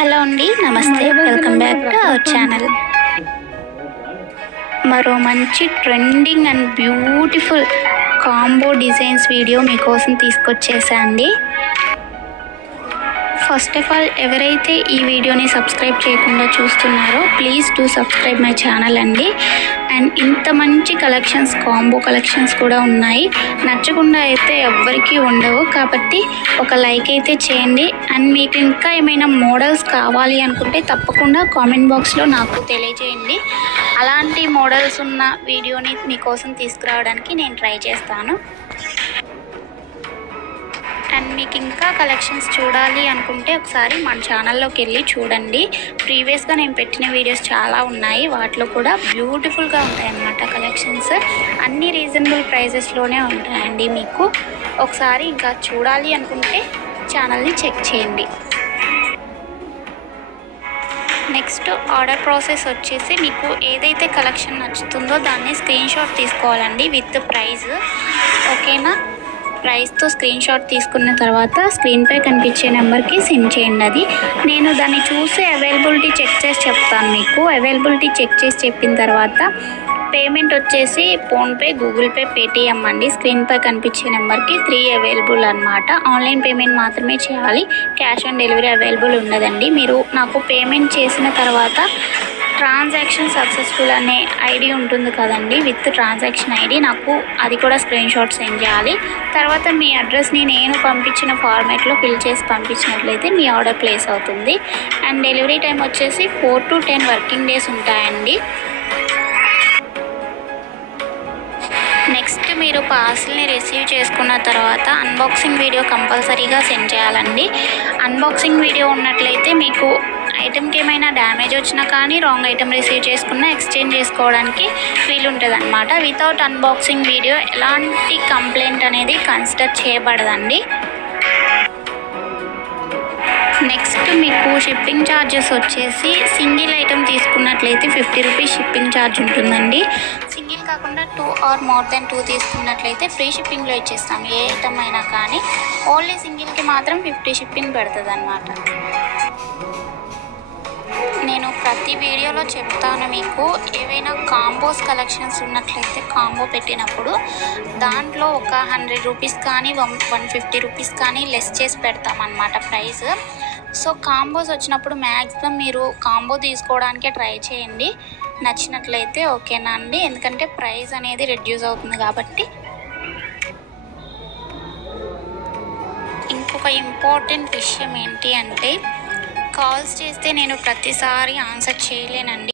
Hello అండి, నమస్తే, welcome back to our channel. మరో మంచి trending and beautiful combo designs video మీకోసం తీసుకొచ్చేసా అండి. ఫస్ట్ ఆఫ్ ఆల్, ఎవరైతే ఈ వీడియోని సబ్స్క్రైబ్ చేయకుండా చూస్తున్నారో please do subscribe my channel అండి. అండ్ ఇంత మంచి కలెక్షన్స్, కాంబో కలెక్షన్స్ కూడా ఉన్నాయి. నచ్చకుండా అయితే ఎవ్వరికీ ఉండవు, కాబట్టి ఒక లైక్ అయితే చేయండి. అండ్ మీకు ఇంకా ఏమైనా మోడల్స్ కావాలి అనుకుంటే తప్పకుండా కామెంట్ బాక్స్లో నాకు తెలియజేయండి. అలాంటి మోడల్స్ ఉన్న వీడియోని మీకోసం తీసుకురావడానికి నేను ట్రై చేస్తాను. అండ్ మీకు ఇంకా కలెక్షన్స్ చూడాలి అనుకుంటే ఒకసారి మన ఛానల్లోకి వెళ్ళి చూడండి. ప్రీవియస్గా నేను పెట్టిన వీడియోస్ చాలా ఉన్నాయి, వాటిలో కూడా బ్యూటిఫుల్గా ఉంటాయన్నమాట కలెక్షన్స్. అన్ని రీజనబుల్ ప్రైజెస్లోనే ఉంటాయండి. మీకు ఒకసారి ఇంకా చూడాలి అనుకుంటే ఛానల్ని చెక్ చేయండి. నెక్స్ట్ ఆర్డర్ ప్రాసెస్ వచ్చేసి, మీకు ఏదైతే కలెక్షన్ నచ్చుతుందో దాన్ని స్క్రీన్ షాట్ తీసుకోవాలండి విత్ ప్రైస్. ఓకేనా? ప్రైస్తో స్క్రీన్ షాట్ తీసుకున్న తర్వాత స్క్రీన్పై కనిపించే నెంబర్కి సెండ్ చేయండి. అది నేను దాన్ని చూసి అవైలబిలిటీ చెక్ చేసి చెప్తాను. మీకు అవైలబిలిటీ చెక్ చేసి చెప్పిన తర్వాత పేమెంట్ వచ్చేసి ఫోన్పే, గూగుల్ పే, పేటిఎం అండి. స్క్రీన్పై కనిపించే నెంబర్కి 3 అవైలబుల్ అనమాట. ఆన్లైన్ పేమెంట్ మాత్రమే చేయాలి, క్యాష్ ఆన్ డెలివరీ అవైలబుల్ ఉండదండి. మీరు నాకు పేమెంట్ చేసిన తర్వాత ట్రాన్సాక్షన్ సక్సెస్ఫుల్ అనే ఐడి ఉంటుంది కదండి, విత్ ట్రాన్సాక్షన్ ఐడి, నాకు అది కూడా స్క్రీన్ షాట్ సెండ్ చేయాలి. తర్వాత మీ అడ్రస్ని నేను పంపించిన ఫార్మాట్లో ఫిల్ చేసి పంపించినట్లయితే మీ ఆర్డర్ ప్లేస్ అవుతుంది. అండ్ డెలివరీ టైం వచ్చేసి 4 to 10 వర్కింగ్ డేస్ ఉంటాయండి. నెక్స్ట్ మీరు పార్సిల్ని రిసీవ్ చేసుకున్న తర్వాత అన్బాక్సింగ్ వీడియో కంపల్సరీగా సెండ్ చేయాలండి. అన్బాక్సింగ్ వీడియో ఉన్నట్లయితే మీకు ఐటెంకి ఏమైనా డ్యామేజ్ వచ్చినా కానీ, రాంగ్ ఐటెం రిసీవ్ చేసుకున్నా ఎక్స్చేంజ్ చేసుకోవడానికి వీలుంటుంది అనమాట. వితౌట్ అన్బాక్సింగ్ వీడియో ఎలాంటి కంప్లైంట్ అనేది కన్సిడర్ చేయబడదండి. నెక్స్ట్ మీకు షిప్పింగ్ ఛార్జెస్ వచ్చేసి, సింగిల్ ఐటెం తీసుకున్నట్లయితే 50 రూపీస్ షిప్పింగ్ ఛార్జ్ ఉంటుందండి. సింగిల్ కాకుండా 2 or more than 2 తీసుకున్నట్లయితే ఫ్రీ షిప్పింగ్లో ఇచ్చేస్తాం. ఏ ఐటమ్ అయినా కానీ ఓన్లీ సింగిల్కి మాత్రం 50 షిప్పింగ్ పడుతుంది అన్నమాట. నేను ప్రతి వీడియోలో చెప్తాను, మీకు ఏవైనా కాంబోస్ కలెక్షన్స్ ఉన్నట్లయితే కాంబో పెట్టినప్పుడు దాంట్లో ఒక 100 రూపీస్ కానీ 150 రూపీస్ కానీ లెస్ చేసి పెడతామన్నమాట ప్రైస్. సో కాంబోస్ వచ్చినప్పుడు మ్యాక్సిమం మీరు కాంబో తీసుకోవడానికే ట్రై చేయండి నచ్చినట్లయితే. ఓకేనా అండి? ఎందుకంటే ప్రైస్ అనేది రెడ్యూస్ అవుతుంది కాబట్టి. ఇంకొక ఇంపార్టెంట్ విషయం ఏంటి అంటే, కాల్స్ చేస్తే నేను ప్రతిసారి ఆన్సర్ చేయలేనండి.